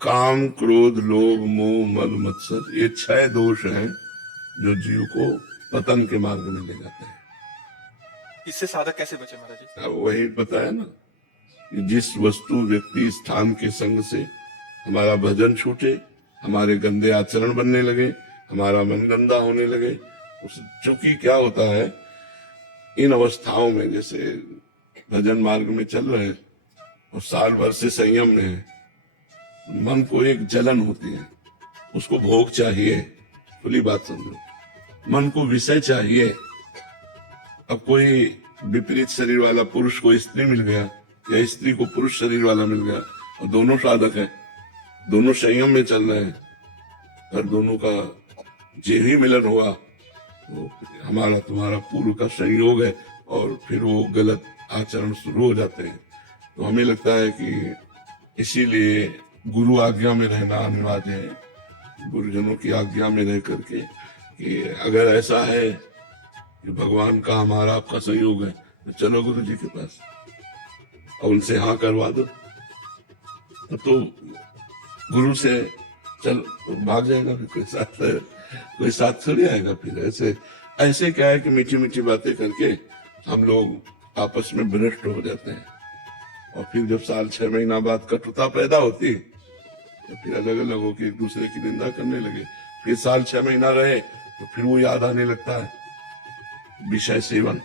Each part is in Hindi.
काम, क्रोध, लोभ, मोह, मद, मत्सर, ये 6 दोष हैं जो जीव को पतन के मार्ग में ले जाते हैं। इससे साधक कैसे बचे महाराज जी? अब वही पता है ना कि जिस वस्तु, व्यक्ति, स्थान के संग से हमारा भजन छूटे, हमारे गंदे आचरण बनने लगे, हमारा मन गंदा होने लगे, उस चूंकि क्या होता है इन अवस्थाओं में, जैसे भजन मार्ग में चल रहे हैं और साल भर से संयम में है, मन को एक जलन होती है, उसको भोग चाहिए, खुली बात समझो, मन को विषय चाहिए। अब कोई विपरीत शरीर वाला पुरुष को स्त्री मिल गया या स्त्री को पुरुष शरीर वाला मिल गया और दोनों साधक हैं, दोनों संयम में चल रहे हैं, पर दोनों का जो ही मिलन हुआ वो हमारा तुम्हारा पूर्व का संयोग है और फिर वो गलत आचरण शुरू हो जाते हैं। तो हमें लगता है कि इसीलिए गुरु आज्ञा में रहना अनिवार्य है, गुरुजनों की आज्ञा में रह करके कि अगर ऐसा है कि भगवान का हमारा आपका संयोग है तो चलो गुरु जी के पास और उनसे हाँ करवा दो, तो गुरु से चल भाग जाएगा, फिर कोई साथ थोड़ी आएगा। फिर ऐसे क्या है कि मीठी मीठी बातें करके हम लोग आपस में भ्रष्ट हो जाते हैं और फिर जब साल 6 महीना बाद कटुता पैदा होती तो फिर अलग अलग होकर एक दूसरे की निंदा करने लगे। फिर साल 6 महीना रहे तो फिर वो याद आने लगता है विषय सेवन,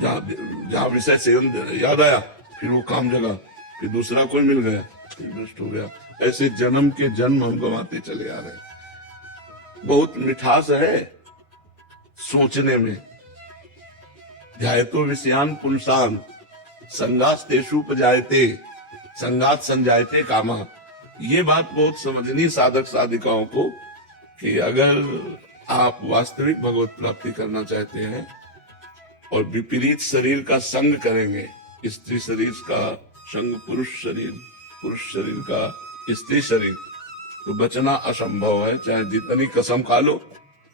जहाँ विषय सेवन याद आया फिर वो काम जगा, फिर दूसरा कोई मिल गया, फिर भ्रष्ट हो गया। ऐसे जन्म के जन्म हम गंवाते चले आ रहे हैं। बहुत मिठास है सोचने में, ध्यायतो विषयान पुंसान संगास्तेषुपजायते संगात संजायते कामा। ये बात बहुत समझनी साधक साधिकाओं को कि अगर आप वास्तविक भगवत प्राप्ति करना चाहते हैं और विपरीत शरीर का संग करेंगे, स्त्री शरीर का संग पुरुष शरीर का स्त्री शरीर, तो बचना असंभव है। चाहे जितनी कसम खा लो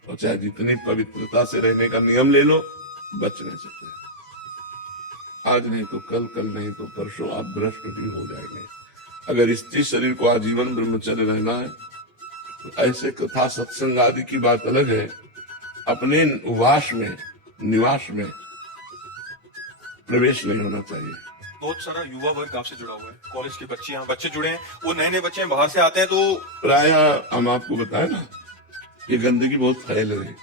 और चाहे जितनी पवित्रता से रहने का नियम ले लो, बच नहीं सकते। आज नहीं तो कल, कल नहीं तो परसों आप भ्रष्ट भी हो जाएंगे। अगर स्त्री शरीर को आजीवन ब्रह्मचर्य रहना है तो ऐसे कथा सत्संग आदि की बात अलग है, अपने वास में, निवास में प्रवेश नहीं होना चाहिए। बहुत सारा युवा वर्ग आपसे जुड़ा हुआ है, कॉलेज के बच्चे यहाँ बच्चे जुड़े हैं, वो नए नए बच्चे हैं, बाहर से आते हैं, तो प्राय हम आपको बताए ना ये गंदगी बहुत फैल रही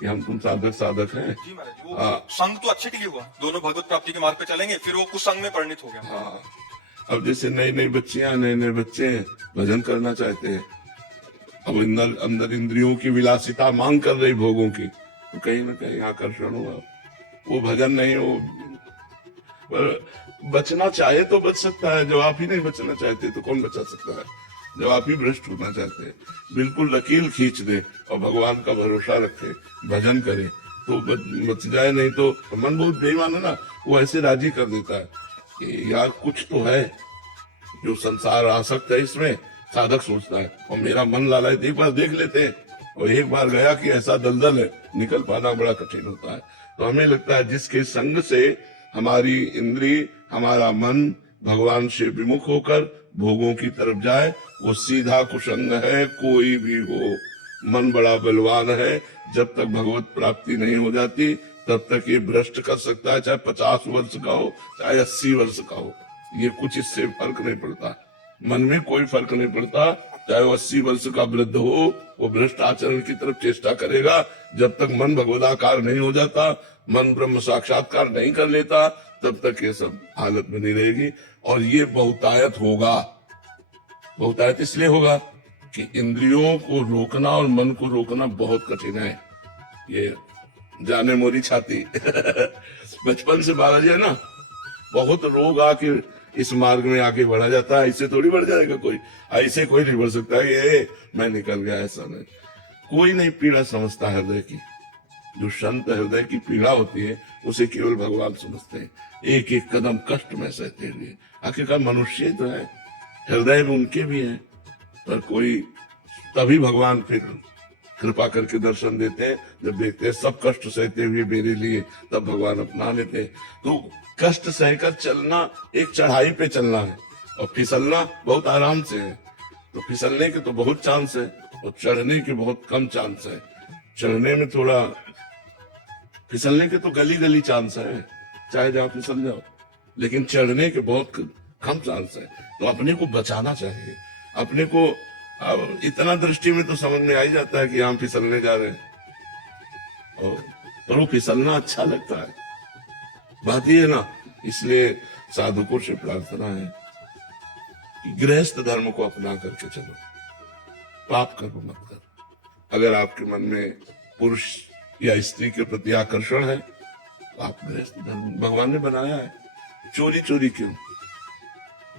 कि हम तुम साधक हैं। जी महाराज जी, वो संघ तो अच्छे के लिए हुआ, दोनों भगवत प्राप्ति के मार्ग पे चलेंगे, फिर वो कुसंग में परिणित हो गया। हाँ, अब जैसे नई नई बच्चियां, नए नए बच्चे भजन करना चाहते हैं, अब अंदर इंद्रियों की विलासिता मांग कर रही भोगों की, तो कहीं ना कहीं आकर्षण हुआ, वो भजन नहीं, वो बचना चाहे तो बच सकता है, जब आप ही नहीं बचना चाहते तो कौन बचा सकता है। जब आप ही भ्रष्ट होना चाहते हैं, बिल्कुल लकीर खींच दे और भगवान का भरोसा रखे, भजन करे तो बच जाए, नहीं तो मन बहुत बेईमान है ना, वो ऐसे राजी कर देता है कि यार कुछ तो है जो संसार आसक्त है, इसमें साधक सोचता है और मेरा मन लालच, एक बार देख लेते हैं, और एक बार गया कि ऐसा दलदल है, निकल पाना बड़ा कठिन होता है। तो हमें लगता है जिसके संग से हमारी इंद्री, हमारा मन भगवान से विमुख होकर भोगों की तरफ जाए, वो सीधा कुसंग है। कोई भी हो, मन बड़ा बलवान है, जब तक भगवत प्राप्ति नहीं हो जाती तब तक ये भ्रष्ट कर सकता है, चाहे 50 वर्ष का हो चाहे 80 वर्ष का हो, ये कुछ इससे फर्क नहीं पड़ता, मन में कोई फर्क नहीं पड़ता। चाहे वो 80 वर्ष का वृद्ध हो, वो भ्रष्ट आचरण की तरफ चेष्टा करेगा। जब तक मन भगवदाकार नहीं हो जाता, मन ब्रह्म साक्षात्कार नहीं कर लेता, तब तक ये सब हालत बनी रहेगी। और ये बहुतायत होगा। बहुतायत इसलिए होगा कि इंद्रियों को रोकना और मन को रोकना बहुत कठिन है। ये जाने मोरी छाती बचपन से बालाजी है ना, बहुत रोग आके इस मार्ग में आके बढ़ा जाता है। ऐसे थोड़ी बढ़ जाएगा कोई, ऐसे कोई नहीं बढ़ सकता है ये मैं निकल गया, ऐसा नहीं। कोई नहीं पीड़ा समझता हृदय की, जो संत हृदय की पीड़ा होती है उसे केवल भगवान समझते हैं। एक एक कदम कष्ट में सहते हुए, आखिरकार मनुष्य तो है, हृदय में उनके भी है, पर कोई तभी भगवान फिर कृपा करके दर्शन देते हैं जब देखते हैं सब कष्ट सहते हुए मेरे लिए, तब भगवान अपना लेते हैं। तो कष्ट सहकर चलना एक चढ़ाई पे चलना है और फिसलना बहुत आराम से है। तो फिसलने के तो बहुत चांस है और चढ़ने के बहुत कम चांस है। चढ़ने में थोड़ा, फिसलने के तो गली गली चांस है, चाहे जहां फिसल जाओ, लेकिन चढ़ने के बहुत कम चांस है। तो अपने को बचाना चाहिए। अपने को अब इतना दृष्टि में तो समझ में आ ही जाता है कि हम फिसलने जा रहे हैं, और पर वो फिसलना अच्छा लगता है, बात ये है ना। इसलिए साधुकों से प्रार्थना है कि गृहस्थ धर्म को अपना करके चलो, पाप कर्म मत कर। अगर आपके मन में पुरुष या स्त्री के प्रति आकर्षण है तो आप गृहस्थ धर्म भगवान ने बनाया है। चोरी चोरी क्यों,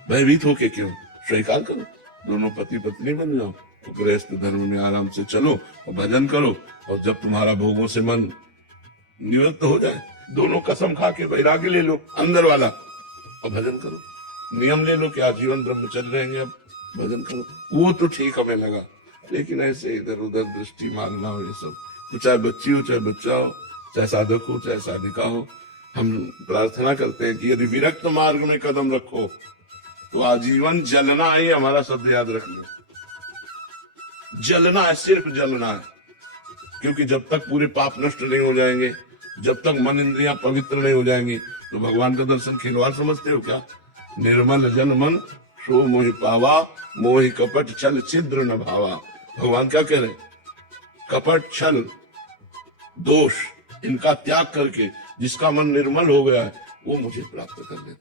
भयभीत होके क्यों, स्वीकार करो, दोनों पति पत्नी बन जाओ, तो गृहस्थ धर्म में आराम से चलो और भजन करो। और जब तुम्हारा भोगों से मन निवृत्त हो जाए, दोनों कसम खा के वैराग्य ले लो अंदर वाला और भजन करो। नियम ले लो कि आजीवन ब्रह्मचर्य रहेंगे, अब भजन करो। वो तो ठीक हमें लगा, लेकिन ऐसे इधर उधर दृष्टि मारना हो, ये सब, तो चाहे बच्ची हो चाहे बच्चा हो, चाहे साधक हो चाहे साधिका हो, हम प्रार्थना करते हैं कि यदि विरक्त मार्ग में कदम रखो तो आजीवन जलना ही हमारा शब्द याद रख लो। जलना है, सिर्फ जलना है, क्योंकि जब तक पूरे पाप नष्ट नहीं हो जाएंगे, जब तक मन इंद्रियां पवित्र नहीं हो जाएंगे, तो भगवान का दर्शन खिलवाड़ समझते हो क्या? निर्मल जन मन सो मोहि पावा, मोहि कपट छल छिद्र न भावा। भगवान क्या कह रहे? कपट छल दोष इनका त्याग करके जिसका मन निर्मल हो गया है वो मुझे प्राप्त कर लेता।